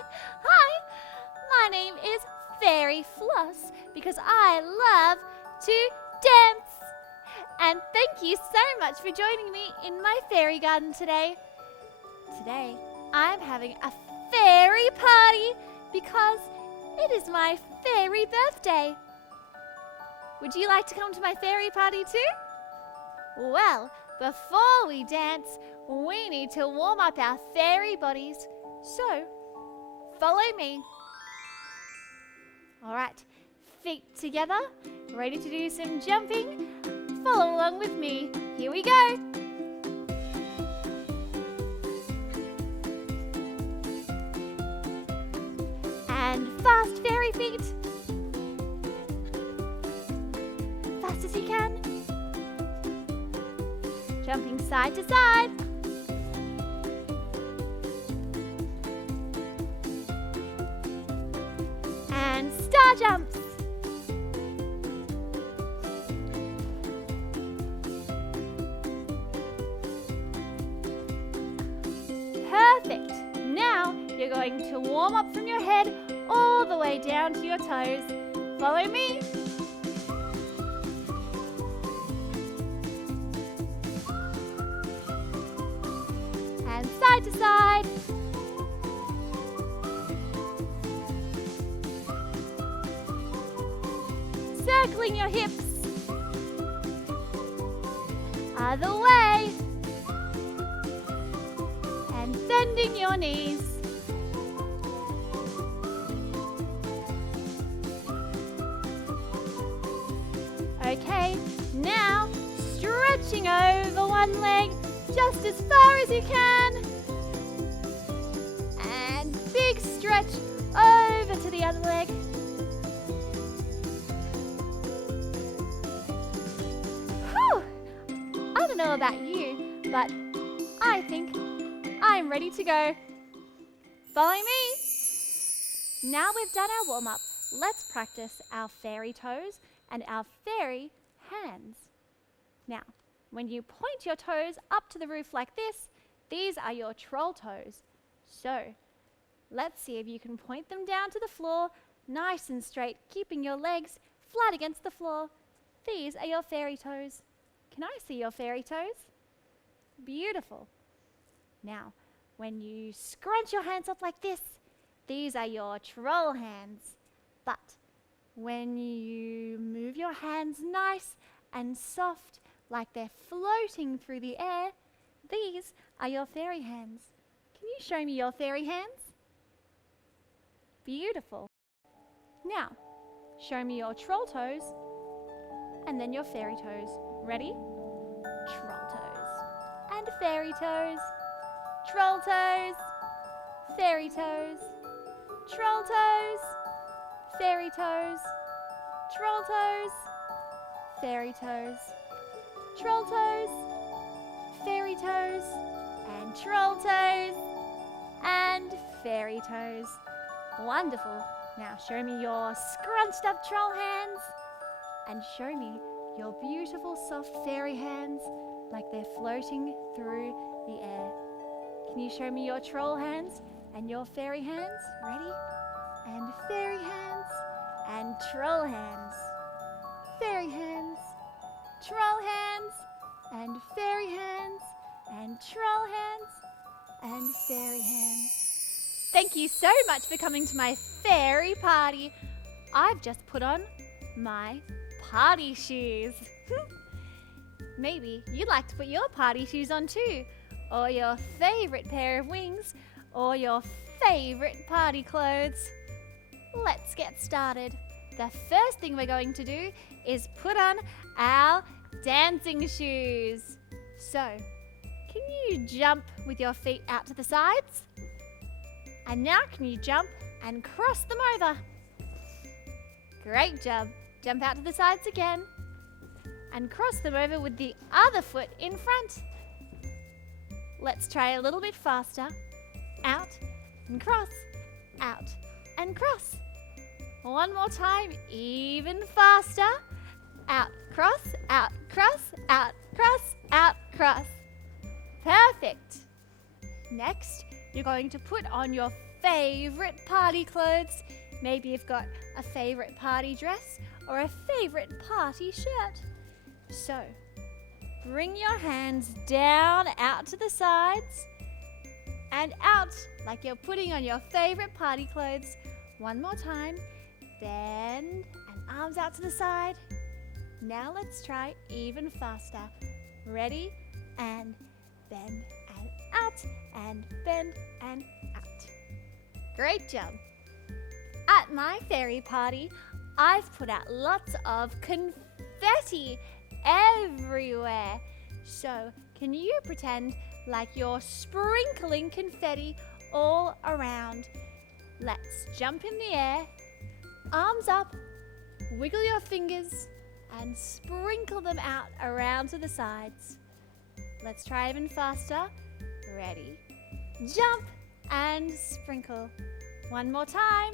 Hi, my name is Fairy Floss because I love to dance. And thank you so much for joining me in my fairy garden today. Today, I'm having a fairy party because it is my fairy birthday. Would you like to come to my fairy party too? Well, before we dance, we need to warm up our fairy bodies. So, follow me. All right, feet together, ready to do some jumping? Follow along with me. Here we go. And fast, fairy feet. Fast as you can. Jumping side to side. And star jumps. Perfect. Now you're going to warm up from your head all the way down to your toes. Follow me. And side to side. Circling your hips. Other way. And bending your knees. Okay, now stretching over one leg just as far as you can. And big stretch over to the other leg. Whew! I don't know about you, but I think I'm ready to go. Follow me. Now we've done our warm-up, let's practice our fairy toes and our fairy hands. Now, when you point your toes up to the roof like this, these are your troll toes. So, let's see if you can point them down to the floor, nice and straight, keeping your legs flat against the floor. These are your fairy toes. Can I see your fairy toes? Beautiful. Now, when you scrunch your hands up like this, these are your troll hands. But when you move your hands nice and soft, like they're floating through the air, these are your fairy hands. Can you show me your fairy hands? Beautiful. Now, show me your troll toes and then your fairy toes. Ready? Troll toes and fairy toes. Troll toes, fairy toes, troll toes, fairy toes, troll toes, fairy toes, troll toes, fairy toes, and troll toes, and fairy toes. Wonderful. Now show me your scrunched up troll hands and show me your beautiful soft fairy hands like they're floating through the air. Can you show me your troll hands and your fairy hands? Ready? And fairy hands and troll hands. Fairy hands, troll hands, and fairy hands, and troll hands, and fairy hands. Thank you so much for coming to my fairy party. I've just put on my party shoes. Maybe you'd like to put your party shoes on too, or your favorite pair of wings, or your favorite party clothes. Let's get started. The first thing we're going to do is put on our dancing shoes. So, can you jump with your feet out to the sides? And now can you jump and cross them over? Great job. Jump out to the sides again and cross them over with the other foot in front. Let's try a little bit faster. Out and cross, out and cross. One more time, even faster. Out, cross, out, cross, out, cross, out, cross. Perfect. Next, you're going to put on your favorite party clothes. Maybe you've got a favorite party dress or a favorite party shirt. So, bring your hands down out to the sides and out like you're putting on your favorite party clothes. One more time. Bend and arms out to the side. Now let's try even faster. Ready? And bend and out and bend and out. Great job. At my fairy party, I've put out lots of confetti everywhere. So, can you pretend like you're sprinkling confetti all around? Let's jump in the air, arms up, wiggle your fingers, and sprinkle them out around to the sides. Let's try even faster. Ready? Jump and sprinkle. One more time.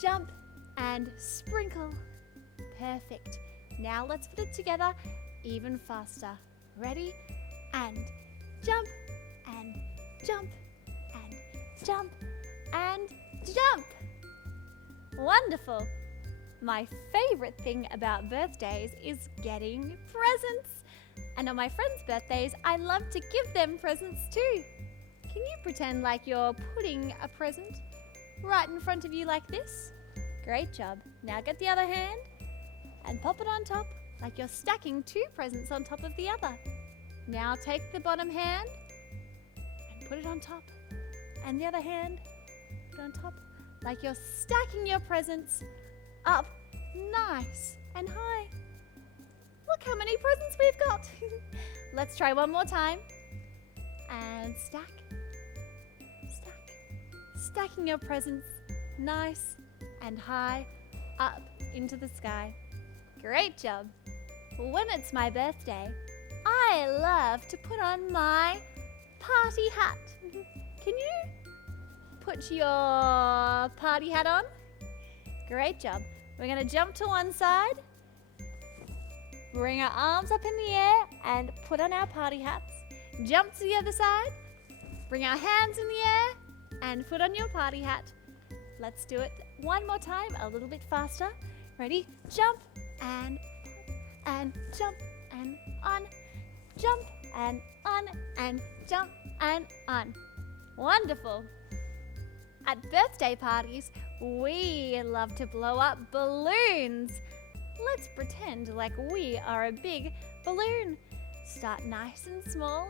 Jump and sprinkle. Perfect. Now let's put it together even faster. Ready? And jump and jump and jump and jump. Wonderful. My favorite thing about birthdays is getting presents. And on my friends' birthdays, I love to give them presents too. Can you pretend like you're putting a present right in front of you like this? Great job. Now get the other hand and pop it on top like you're stacking two presents on top of the other. Now take the bottom hand and put it on top. And the other hand, put it on top like you're stacking your presents up nice and high. Look how many presents we've got. Let's try one more time. And stack, stack, stacking your presents nice and high up into the sky. Great job. When it's my birthday, I love to put on my party hat. Can you put your party hat on? Great job. We're going to jump to one side, bring our arms up in the air and put on our party hats. Jump to the other side, bring our hands in the air and put on your party hat. Let's do it one more time, a little bit faster. Ready? Jump and jump and on, jump and on and jump and on. Wonderful. At birthday parties, we love to blow up balloons. Let's pretend like we are a big balloon. Start nice and small,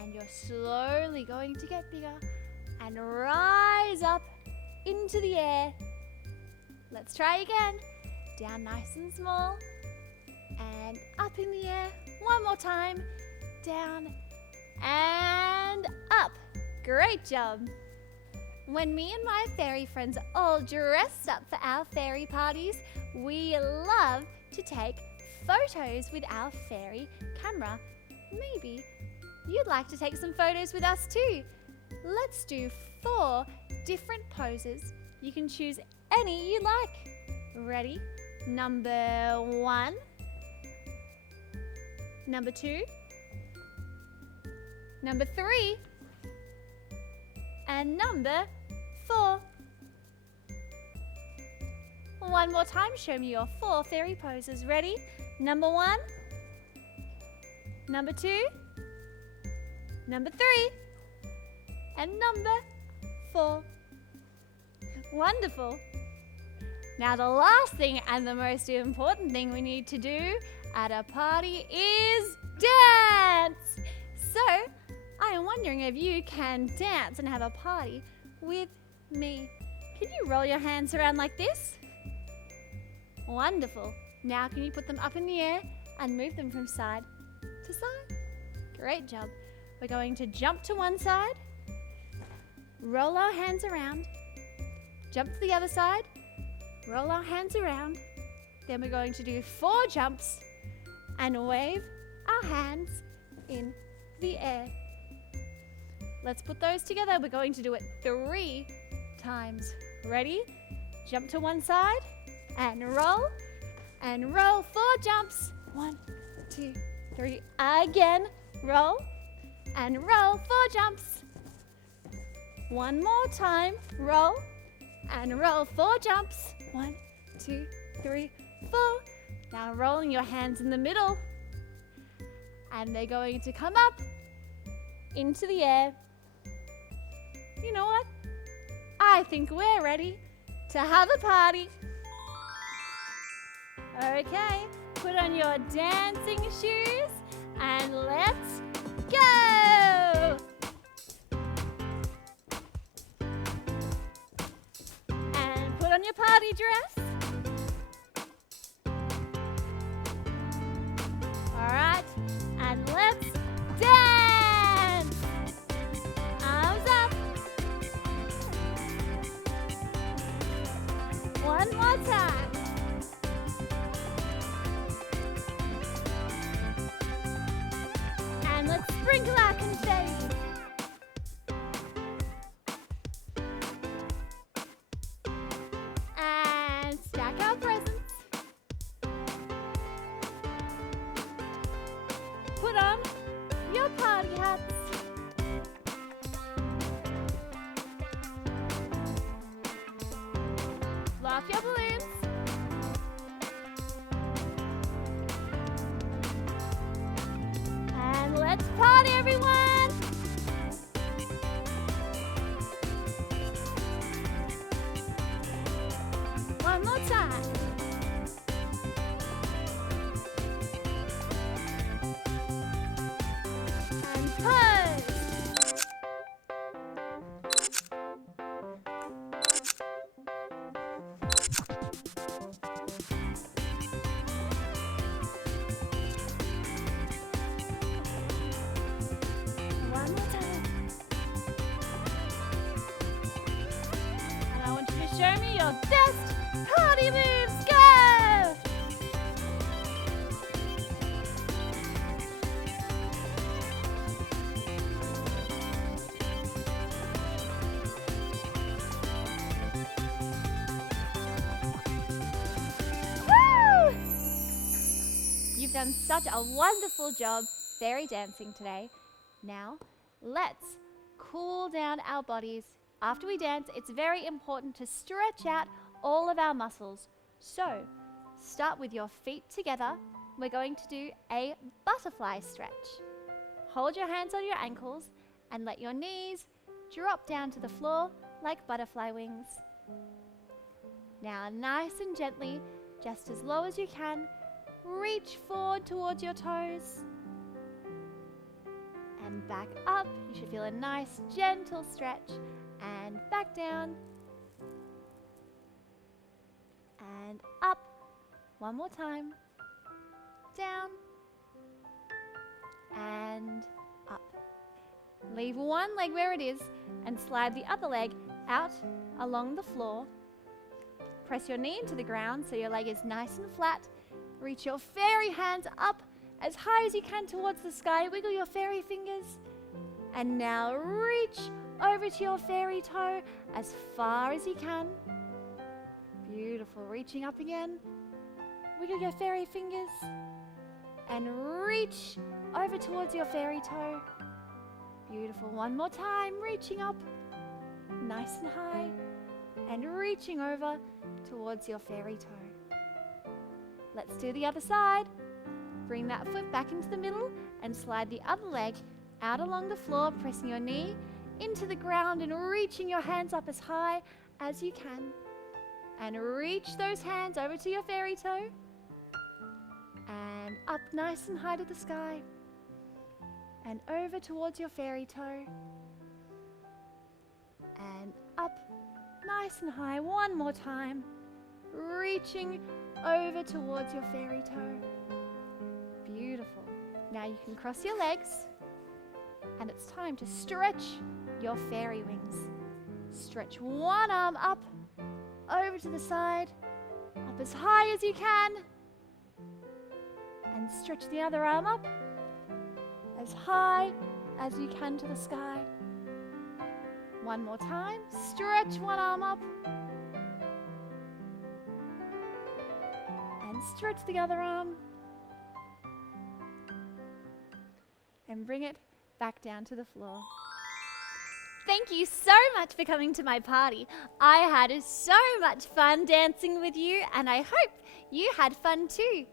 and you're slowly going to get bigger and rise up into the air. Let's try again. Down nice and small, and up in the air. One more time. Down and up. Great job. When me and my fairy friends all dressed up for our fairy parties, we love to take photos with our fairy camera. Maybe you'd like to take some photos with us too. Let's do 4 different poses. You can choose any you like. Ready? Number 1, number 2, number 3, and number 4. One more time, show me your 4 fairy poses. Ready? Number 1, number 2, number 3, and number 4. Wonderful. Now the last thing and the most important thing we need to do at a party is dance. So, I am wondering if you can dance and have a party with me. Can you roll your hands around like this? Wonderful. Now can you put them up in the air and move them from side to side? Great job. We're going to jump to one side, roll our hands around, jump to the other side, roll our hands around. Then we're going to do 4 jumps and wave our hands in the air. Let's put those together. We're going to do it 3 times. Ready? Jump to one side and roll 4 jumps. 1, 2, 3. Again, roll and roll 4 jumps. One more time. Roll and roll 4 jumps. 1, 2, 3, 4. Now rolling your hands in the middle. And they're going to come up into the air. You know what? I think we're ready to have a party. Okay, put on your dancing shoes and let's go! And put on your party dress. Alright, and let's dance! Arms up. One more time. And let's sprinkle our confetti. And stack our presents. Put on your party hats. Blow off your balloons. And let's party, everyone! One more time. And pose. One more time. And I want you to show me your best party moves. Go! Woo! You've done such a wonderful job fairy dancing today. Now, let's cool down our bodies. After we dance, it's very important to stretch out all of our muscles. So, start with your feet together. We're going to do a butterfly stretch. Hold your hands on your ankles and let your knees drop down to the floor like butterfly wings. Now, nice and gently, just as low as you can, reach forward towards your toes. And back up. You should feel a nice gentle stretch. And back down. And up. One more time. Down. And up. Leave one leg where it is and slide the other leg out along the floor. Press your knee into the ground so your leg is nice and flat. Reach your fairy hands up as high as you can towards the sky. Wiggle your fairy fingers. And now reach over to your fairy toe as far as you can. Beautiful. Reaching up again. Wiggle your fairy fingers. And reach over towards your fairy toe. Beautiful. One more time. Reaching up. Nice and high. And reaching over towards your fairy toe. Let's do the other side. Bring that foot back into the middle and slide the other leg out along the floor, pressing your knee into the ground and reaching your hands up as high as you can. And reach those hands over to your fairy toe. And up nice and high to the sky. And over towards your fairy toe. And up nice and high one more time. Reaching over towards your fairy toe. Beautiful. Now you can cross your legs. And it's time to stretch your fairy wings. Stretch one arm up, over to the side, up as high as you can. And stretch the other arm up, as high as you can to the sky. One more time. Stretch one arm up. And stretch the other arm. And bring it back down to the floor. thank you so much for coming to my party. I had so much fun dancing with you, and I hope you had fun too.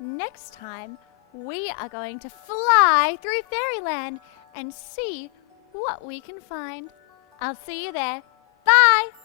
Next time, we are going to fly through fairyland and see what we can find. I'll see you there. Bye!